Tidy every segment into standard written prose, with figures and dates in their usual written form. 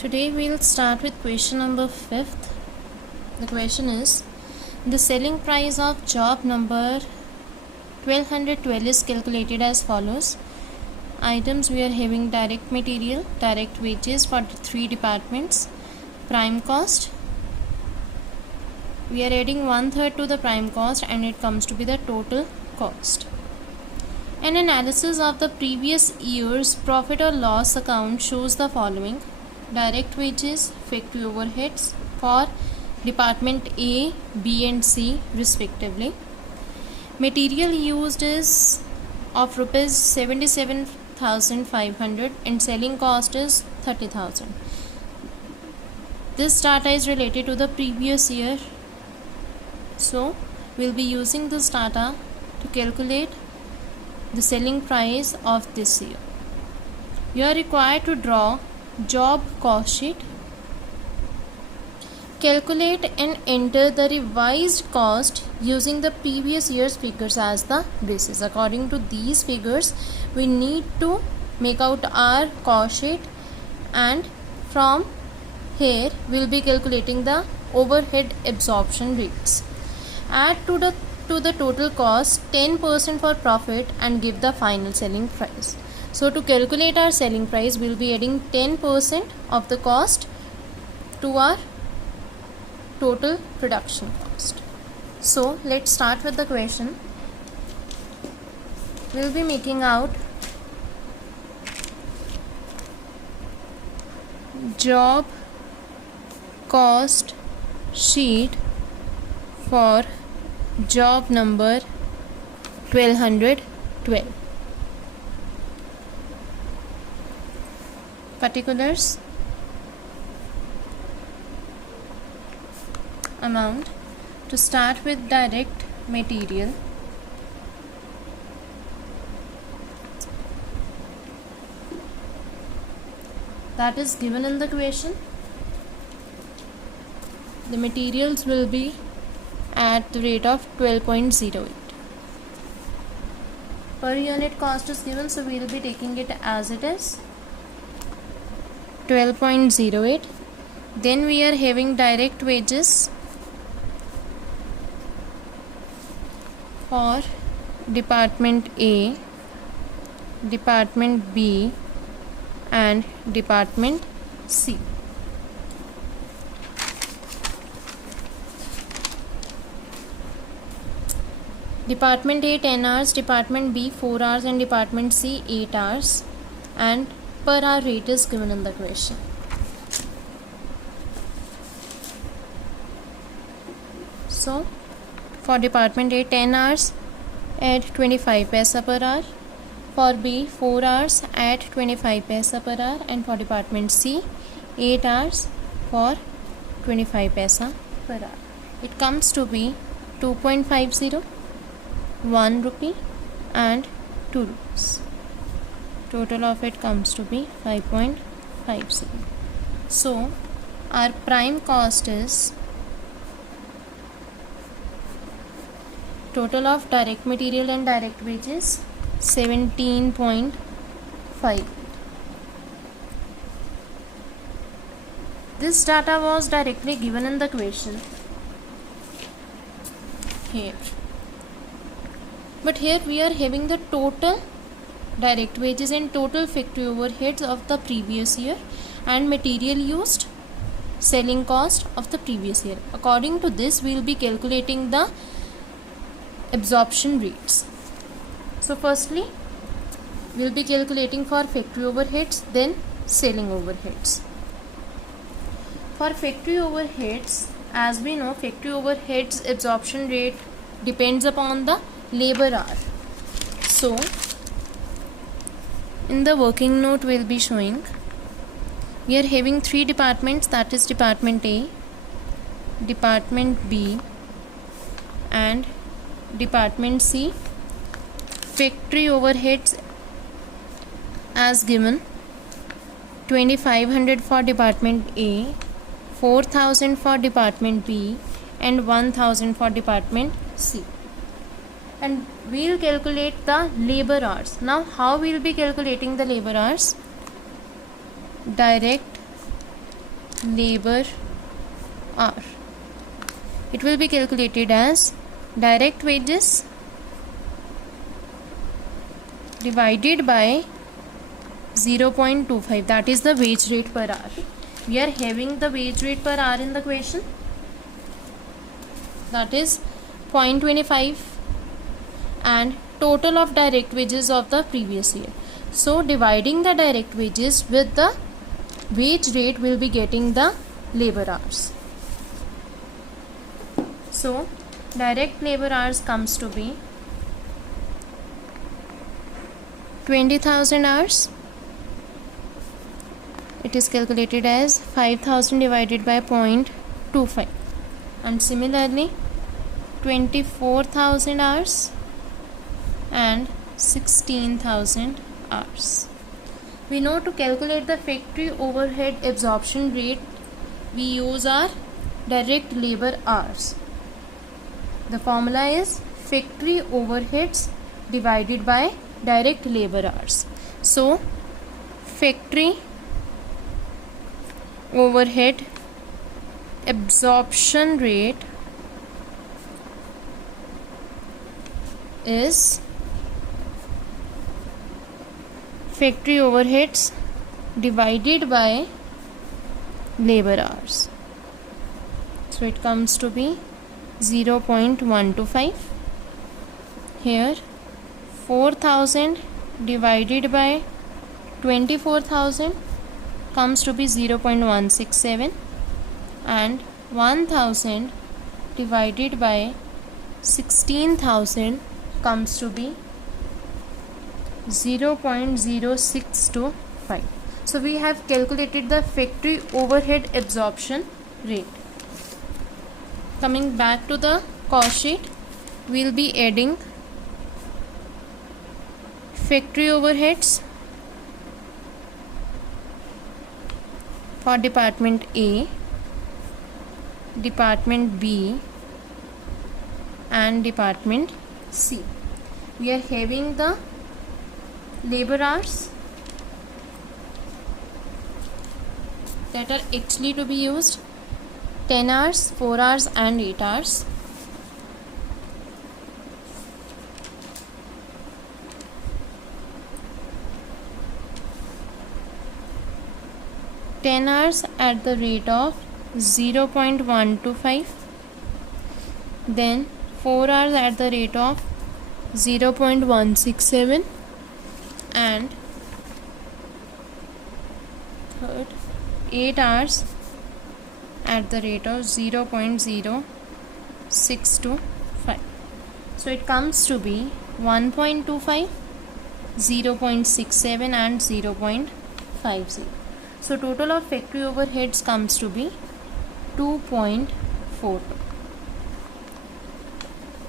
Today we'll start with question number 5th. The question is, the selling price of job number 1212 is calculated as follows. Items we are having direct material, direct wages for the three departments, prime cost. We are adding 1/3 to the prime cost and it comes to be the total cost. An analysis of the previous year's profit or loss account shows the following. Direct wages, factory overheads for department A, B and C respectively. Material used is of rupees 77,500 and selling cost is 30,000. This data is related to the previous year, so we'll be using this data to calculate the selling price of this year. You are required to draw job cost sheet, calculate and enter the revised cost using the previous year's figures as the basis. According to these figures, we need to make out our cost sheet, and from here we'll be calculating the overhead absorption rates. Add to the total cost 10% for profit and give the final selling price. So to calculate our selling price, we'll be adding 10% of the cost to our total production cost. So let's start with the question. We'll be making out job cost sheet for job number 1212. Particulars, amount. To start with direct material, that is given in the question. The materials will be at the rate of 12.08. Per unit cost is given, so we will be taking it as it is, 12.08. Then we are having direct wages for department A, department B and department C. Department A 10 hours, department B 4 hours and department C 8 hours, and per hour rate is given in the question. So for department A 10 hours at 25 paisa per hour, for B 4 hours at 25 paisa per hour, and for department C 8 hours for 25 paisa per hour. It comes to be 2.50, 1 rupee and 2 rupees. Total of it comes to be 5.50. So our prime cost is total of direct material and direct wages 17.5. This data was directly given in the question here, but here we are having the total direct wages and total factory overheads of the previous year and material used, selling cost of the previous year. According to this, we will be calculating the absorption rates. So firstly, we will be calculating for factory overheads, then selling overheads. For factory overheads, as we know, factory overheads absorption rate depends upon the labor hour. So in the working note we will be showing, we are having three departments, that is department A, department B and department C. Factory overheads as given, 2500 for department A, 4000 for department B and 1000 for department C. And we will calculate the labor hours. Now how we will be calculating the labor hours? Direct labor hour. It will be calculated as direct wages divided by 0.25, that is the wage rate per hour. We are having the wage rate per hour in the question, that is 0.25, and total of direct wages of the previous year. So dividing the direct wages with the wage rate will be getting the labor hours. So direct labor hours comes to be 20,000 hours. It is calculated as 5,000 divided by 0.25, and similarly 24,000 hours and 16,000 hours. We know to calculate the factory overhead absorption rate, we use our direct labor hours. The formula is factory overheads divided by direct labor hours. So factory overhead absorption rate is factory overheads divided by labor hours. So it comes to be 0.125. Here 4,000 divided by 24,000 comes to be 0.167, and 1,000 divided by 16,000 comes to be 0.0625. So we have calculated the factory overhead absorption rate. Coming back to the cost sheet, we will be adding factory overheads for department A, department B and department C. We are having the labor hours that are actually to be used: 10 hours, 4 hours and 8 hours. Hours at the rate of 0.125, then 4 hours at the rate of 0.167, and third 8 hours at the rate of 0.0625. So it comes to be 1.25, 0.67 and 0.50. So total of factory overheads comes to be 2.42.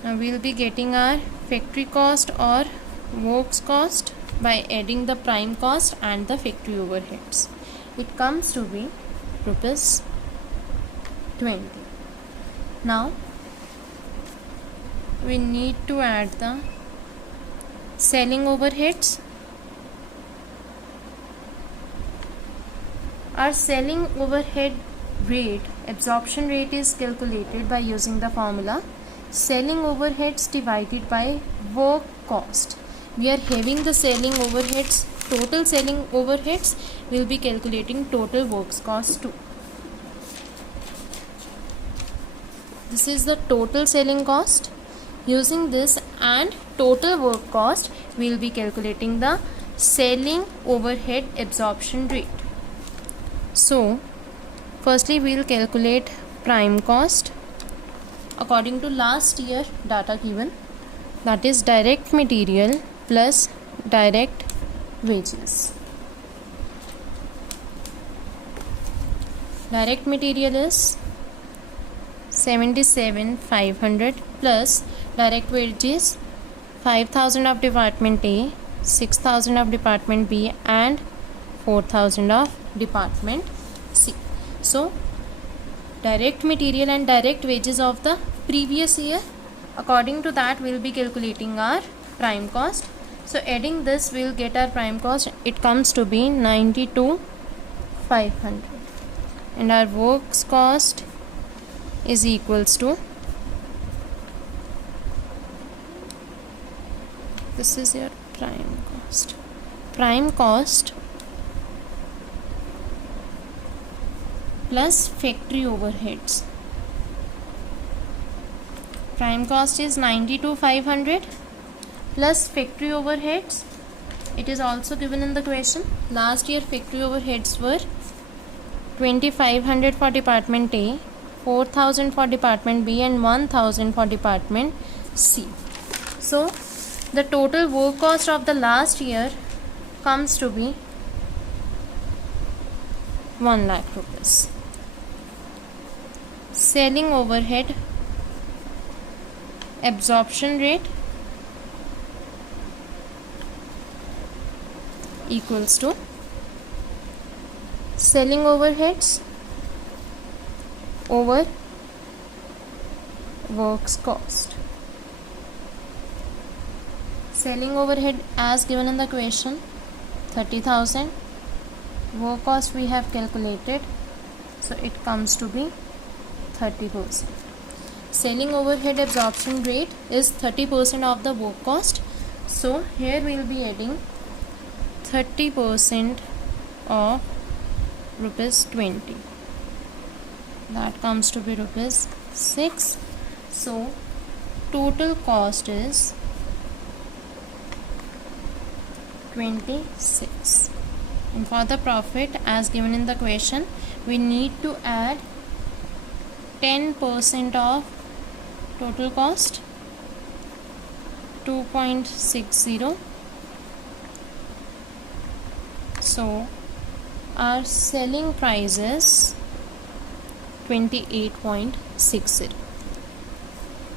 Now we will be getting our factory cost or works cost by adding the prime cost and the factory overheads. It comes to be rupees 20. Now we need to add the selling overheads. Our selling overhead rate, absorption rate, is calculated by using the formula selling overheads divided by work cost. We are having the selling overheads, total selling overheads, we will be calculating total works cost too. This is the total selling cost. Using this and total work cost, we will be calculating the selling overhead absorption rate. So firstly we will calculate prime cost according to last year data given, that is direct material plus direct wages. Direct material is 77,500 plus direct wages 5,000 of department A, 6,000 of department B and 4,000 of department C. So direct material and direct wages of the previous year, according to that we will be calculating our prime cost. So adding this we will get our prime cost. It comes to be 92,500. and our works cost is equals to, this is your prime cost plus factory overheads. Prime cost is 92,500 plus factory overheads. It is also given in the question. Last year factory overheads were 2,500 for department A, 4,000 for department B, and 1,000 for department C. So the total work cost of the last year comes to be 1 lakh rupees. Selling overhead absorption rate equals to selling overheads over works cost. Selling overhead as given in the question 30,000, work cost we have calculated, so it comes to be 30%. Selling overhead absorption rate is 30% of the work cost, so here we will be adding 30% of rupees 20, that comes to be rupees 6. So total cost is 26. And for the profit as given in the question, we need to add 10% of total cost, 2.60. So our selling price is 28.60.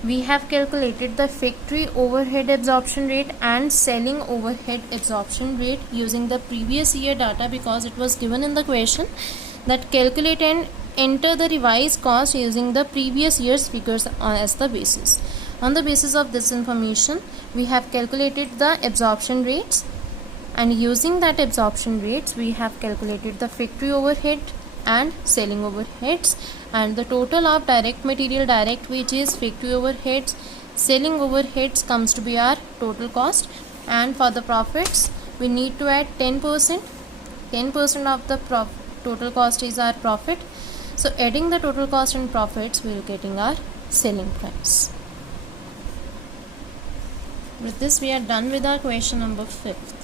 We have calculated the factory overhead absorption rate and selling overhead absorption rate using the previous year data, because it was given in the question that calculate and enter the revised cost using the previous year's figures as the basis. On the basis of this information, we have calculated the absorption rates, and using that absorption rates we have calculated the factory overhead and selling overheads, and the total of direct material, direct wages, factory overheads, selling overheads comes to be our total cost. And for the profits we need to add 10%. 10% of the total cost is our profit. So adding the total cost and profits, we will getting our selling price. With this we are done with our question number 5.